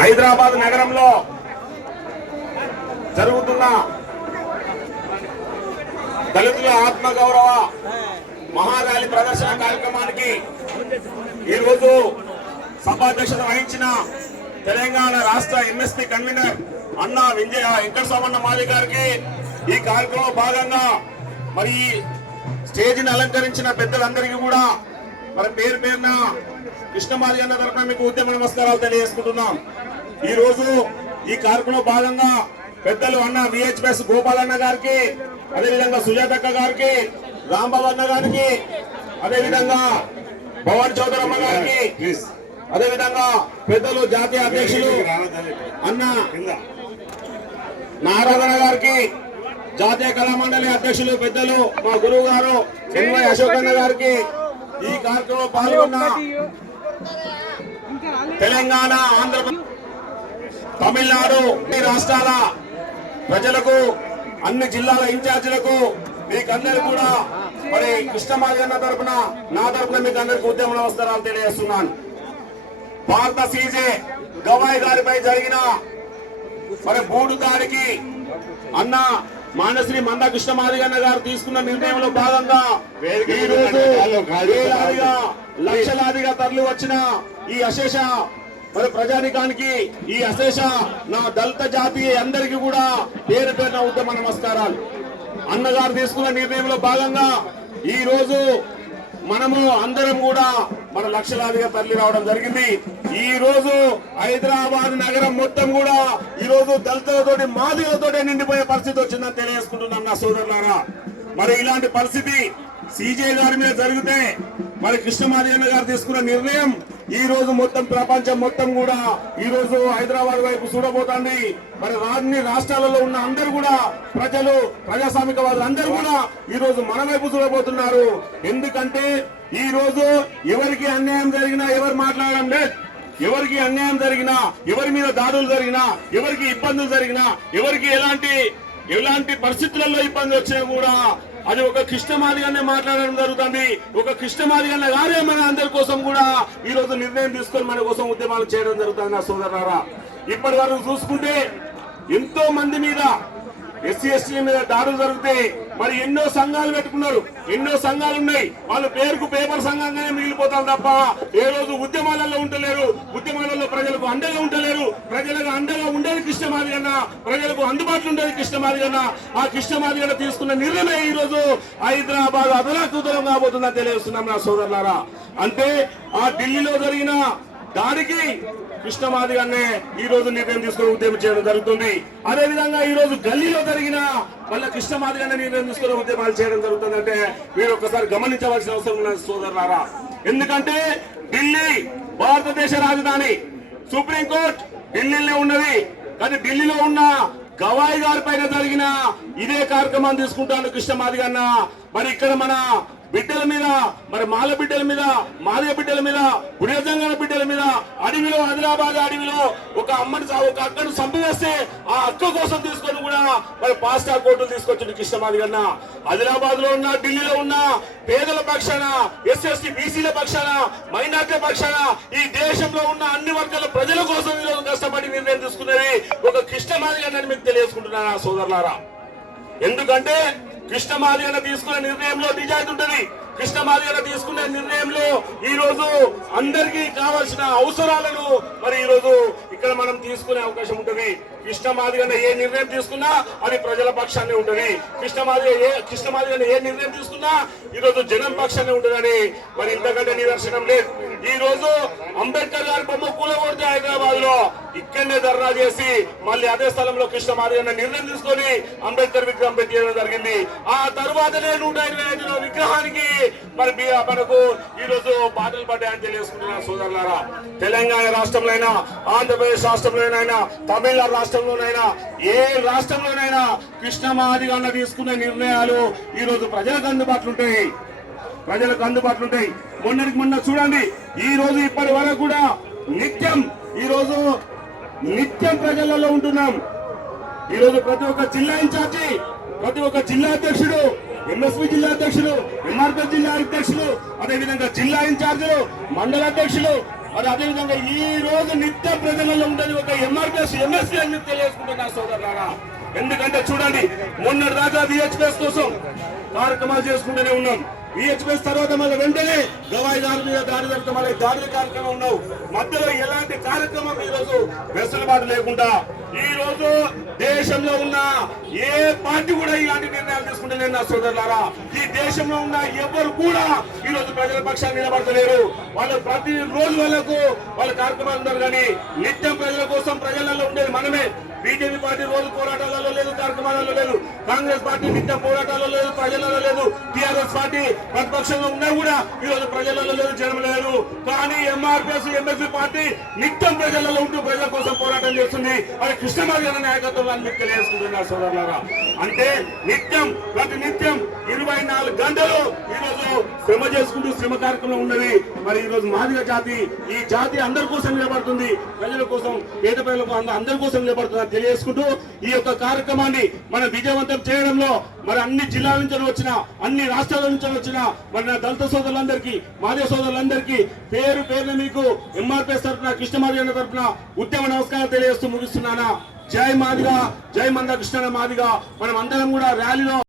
హైదరాబాద్ నగరంలో జరుగుతున్న దళితుల ఆత్మగౌరవ మహారాలి ప్రదర్శన కార్యక్రమానికి ఈరోజు సభాధ్యక్షత వహించిన తెలంగాణ రాష్ట్ర ఎంఎస్పీ కన్వీనర్ అన్న వెంకటస్వామన్న మాది గారికి ఈ కార్యక్రమంలో భాగంగా మరి స్టేజిని అలంకరించిన పెద్దలందరికీ కూడా మరి పేరు పేరున కృష్ణమాది అన్న తరఫున మీకు ఉద్యమ నమస్కారాలు తెలియజేసుకుంటున్నాం. ఈ రోజు ఈ కార్యక్రమంలో భాగంగా పెద్దలు అన్న విహెచ్ఎస్ గోపాలన్న గారికి, అదేవిధంగా సుజాతక్క గారికి, రాంబాబు అన్న గారికి, అదేవిధంగా పవన్ చౌదరమ్మ గారికి, అదేవిధంగా పెద్దలు జాతీయ అధ్యక్షులు అన్న నారాయణ గారికి, జాతీయ కళామండలి అధ్యక్షులు పెద్దలు మా గురువు గారు ఎన్వై అశోకన్న గారికి, ఈ కార్యక్రమంలో పాల్గొన్న తెలంగాణ, ఆంధ్రప్రదేశ్, తమిళనాడు రాష్ట్రాల ప్రజలకు, అన్ని జిల్లాల ఇన్ఛార్జీలకు మీకందరూ కూడా మరి కృష్ణమాది అన్న తరఫున, నా తరఫున మీకు అందరికీ ఉద్యమ నమస్కారాలు తెలియజేస్తున్నాను. భారత సీజే గవాయ్ గారిపై జరిగిన మరి బూడు దాడికి అన్న మానశ్రీ మంద కృష్ణమాది అన్న గారు తీసుకున్న నిర్ణయంలో భాగంగా ఈ రోజు వేలాదిగా లక్షలాదిగా తరలి వచ్చిన ఈ అశేష మరి ప్రజానికానికి, ఈ అశేష నా దళిత జాతి అందరికీ కూడా పేరు పేరున ఉద్యమ నమస్కారాలు. అన్నగారు తీసుకున్న నిర్ణయంలో భాగంగా ఈ రోజు మనము అందరం కూడా మన లక్షలాదిగా తరలి రావడం జరిగింది. ఈ రోజు హైదరాబాద్ నగరం మొత్తం కూడా ఈ రోజు దళితులతోటి, మాదిగలతోటి నిండిపోయే పరిస్థితి వచ్చిందని తెలియజేసుకుంటున్నాం నా సోదరులారా. మరి ఇలాంటి పరిస్థితి సీజే గారి మీద జరిగితే మరి కృష్ణమాది అన్న గారు తీసుకున్న నిర్ణయం ఈ రోజు మొత్తం ప్రపంచం మొత్తం కూడా ఈ రోజు హైదరాబాద్ వైపు చూడబోతోంది. మరి అన్ని రాష్ట్రాలలో ఉన్న అందరూ కూడా ప్రజలు, ప్రజాస్వామికవాదులు అందరూ కూడా ఈ రోజు మన వైపు చూడబోతున్నారు. ఎందుకంటే ఈ రోజు ఎవరికి అన్యాయం జరిగినా ఎవరు మాట్లాడడం లేదు. ఎవరికి అన్యాయం జరిగినా, ఎవరి మీద దాడులు జరిగినా, ఎవరికి ఇబ్బందులు జరిగినా, ఎవరికి ఎలాంటి పరిస్థితులలో ఇబ్బంది వచ్చినా కూడా అది ఒక కృష్ణమాదిగానే మాట్లాడడం జరుగుతుంది. ఒక కృష్ణమాదిగానే గారే మన అందరి కోసం కూడా ఈ రోజు నిర్ణయం తీసుకొని మన కోసం ఉద్యమాలు చేయడం జరుగుతుంది నా సోదరులారా. ఇప్పటి వరకు చూసుకుంటే ఎంతో మంది మీద, ఎస్సీ ఎస్టీ మీద దాడులు జరిగితే మరి ఎన్నో సంఘాలు పెట్టుకున్నారు, ఎన్నో సంఘాలు ఉన్నాయి. వాళ్ళు పేరుకు పేపర్ సంఘంగానే మిగిలిపోతారు తప్ప ఏ రోజు ఉద్యమాలలో ఉండలేరు, ఉద్యమాలలో ప్రజలకు అండగా ఉండలేరు. ప్రజలకు అండగా ఉండేది కృష్ణమాది అన్న, ప్రజలకు అందుబాటులో ఉండేది కృష్ణమాది అన్న. ఆ కృష్ణమాది అన్న తీసుకున్న నిర్ణయం ఈ రోజు హైదరాబాద్ అదలాకుతలం కాబోతుందని తెలియజేస్తున్నాం నా సోదరులారా. అంటే ఆ ఢిల్లీలో జరిగిన దానికి కృష్ణమాది అన్నే ఈ రోజు నిర్ణయం తీసుకుని ఉద్యమం చేయడం జరుగుతుంది. అదే విధంగా ఈ రోజు గల్లీలో జరిగిన మళ్ళీ కృష్ణమాది అన్న నిర్ణయం తీసుకుని ఉద్యమాలు చేయడం జరుగుతుంది. అంటే మీరు ఒక్కసారి గమనించవలసిన అవసరం ఉన్నది సోదరులారా. ఎందుకంటే ఢిల్లీ భారతదేశ రాజధాని, సుప్రీంకోర్టు ఢిల్లీలో ఉన్నది. కానీ ఢిల్లీలో ఉన్న గవాయ్ గారి పైన జరిగిన ఇదే కార్యక్రమాన్ని తీసుకుంటాను కృష్ణమాది అన్న. మరి ఇక్కడ మన బిడ్డల మీద, మరి మాల బిడ్డల మీద, మాదిగ బిడ్డల మీద, పుణ్యజంగన బిడ్డల మీద అడవిలో, ఆదిలాబాద్ అడవిలో ఒక అక్కను చంపివేస్తే ఆ అక్క కోసం తీసుకొని కూడా మరి ఫాస్ట్ కోర్టులు తీసుకొచ్చింది కృష్ణమాది అన్న. ఆదిలాబాద్ లో ఉన్న, ఢిల్లీలో ఉన్న పేదల పక్షాన, ఎస్ఎస్టీ బీసీల పక్షాన, మైనార్టీ పక్షాన, ఈ దేశంలో ఉన్న అన్ని వర్గాల ప్రజల కోసం ఈరోజు కష్టపడి నిర్ణయం తీసుకున్నది ఒక కృష్ణమాది అన్నని మీకు తెలియజేసుకుంటున్నా సోదరులారా. ఎందుకంటే కృష్ణమాది అన్న తీసుకున్న నిర్ణయంలో నిజాయితీ ఉంటుంది. కృష్ణమాది అన్న తీసుకునే నిర్ణయంలో ఈ రోజు అందరికీ కావాల్సిన అవసరాలను మరి ఈ రోజు ఇక్కడ మనం తీసుకునే అవకాశం ఉంటుంది. కృష్ణమాది అన్న ఏ నిర్ణయం తీసుకున్నా అది ప్రజల పక్షాన్ని ఉంటుంది. కృష్ణమాది అన్న ఏ నిర్ణయం తీసుకున్నా ఈ రోజు జనం పక్షాన్ని ఉంటుందని మరి ఇంతకంటే నిదర్శనం లేదు. ఈ రోజు అంబేద్కర్ గారి బొమ్మ కూలగొడితే హైదరాబాద్ లో ఇక్కడనే ధర్నా చేసి మళ్ళీ అదే స్థలంలో కృష్ణమాది అన్న నిర్ణయం తీసుకొని అంబేద్కర్ విగ్రహం పెట్టడం జరిగింది. ఆ తరువాతనే 125వ విగ్రహానికి మరి మనకు ఈ రోజు బాటలు పడ్డాయని తెలియజేసుకుంటున్నారు సోదరులారా. తెలంగాణ రాష్ట్రంలోనైనా, ఆంధ్రప్రదేశ్ రాష్ట్రంలోనైనా, తమిళనాడు రాష్ట్రంలోనైనా, ఏ రాష్ట్రంలోనైనా కృష్ణమాది అన్న తీసుకునే నిర్ణయాలు ఈ రోజు ప్రజలకు అందుబాటులో ఉంటాయి. మొన్నటికి మొన్న చూడండి, ఈ రోజు ఇప్పటి వరకు కూడా నిత్యం ప్రజలలో ఉంటున్నాం. ఈ రోజు ప్రతి ఒక్క జిల్లా ఇన్ఛార్జి, ప్రతి ఒక్క జిల్లా అధ్యక్షుడు, ఎంఎస్పీ జిల్లా అధ్యక్షులు, ఎంఆర్పీ జిల్లా అధ్యక్షులు, అదేవిధంగా జిల్లా ఇన్ఛార్జీలు, మండల అధ్యక్షులు, మరి అదేవిధంగా ఈ రోజు నిత్య ప్రజలలో ఉండేది ఒక ఎంఆర్పిఎస్ ఎంఎస్సీ అని తెలియజేసుకుంటున్నారు సోదరులారా. ఎందుకంటే చూడండి, మొన్నటి దాకా విహెచ్పిఎస్ కోసం కార్యక్రమాలు చేసుకుంటూనే ఉన్నాం. విహెచ్పిఎస్ తర్వాత మళ్ళీ వెంటనే గవాయి దారి మీద దాడి జరుగుతూ మళ్ళీ దాడుల కార్యక్రమం ఉన్నావు. మధ్యలో ఎలాంటి కార్యక్రమం ఈ రోజు వెసులుబాటు లేకుండా ఈ రోజు దేశంలో ఉన్న ఏ పార్టీ కూడా ఇలాంటి నిర్ణయాలు తీసుకుంటలేదు నా సోదరులారా. ఈ దేశంలో ఉన్న ఎవరు కూడా ఈ రోజు ప్రజల పక్షాన్ని నిలబడతలేరు. వాళ్ళు ప్రతి రోజు వాళ్ళ కార్యక్రమాలు ఉన్నారు, కానీ నిత్యం ప్రజల కోసం ప్రజలలో ఉండేది మనమే. బీజేపీ పార్టీ రోజు పోరాటాలలో లేదు, కార్యక్రమాలలో లేదు. కాంగ్రెస్ పార్టీ నిత్య పోరాటాలలో లేదు, ప్రజలలో లేదు. టీఆర్ఎస్ పార్టీ ప్రతిపక్షంలో ఉన్నా కూడా ఈ రోజు ప్రజలలో లేదు, జనం లేదు. కానీ ఎంఆర్పిఎస్ ఎంఎస్పీ పార్టీ నిత్యం ప్రజలలో ఉంటూ ప్రజల కోసం పోరాటం చేస్తుంది. అది కృష్ణమార్గ నాయకత్వంలో అన్ని తెలియజేసుకుంటున్నారు సోదరులారా. అంటే నిత్యం ప్రతి నిత్యం 24 గంటలు ఈ రోజు శ్రమ చేసుకుంటూ శ్రమ కార్యక్రమం ఉన్నది. మరి ఈ రోజు మాదిగ జాతి, ఈ జాతి అందరి కోసం నిలబడుతుంది, ప్రజల కోసం, పేద ప్రజలకు అందరి కోసం నిలబడుతుంది తెలియజేసుకుంటూ ఈ యొక్క కార్యక్రమాన్ని మనం విజయవంతం చేయడంలో మరి అన్ని జిల్లాల నుంచి వచ్చిన, అన్ని రాష్ట్రాల నుంచి వచ్చిన మరి నా దళిత సోదరులందరికీ, మాదిగ సోదరులందరికీ పేరు పేరున మీకు ఎంఆర్పిఎస్ తరఫున, కృష్ణమాదిగ తరఫున ఉద్యమ నమస్కారాలు తెలియజేస్తూ ముగిస్తున్నానా. జై మాదిగ, జై మంద కృష్ణ మాదిగ. మనం అందరం కూడా ర్యాలీలో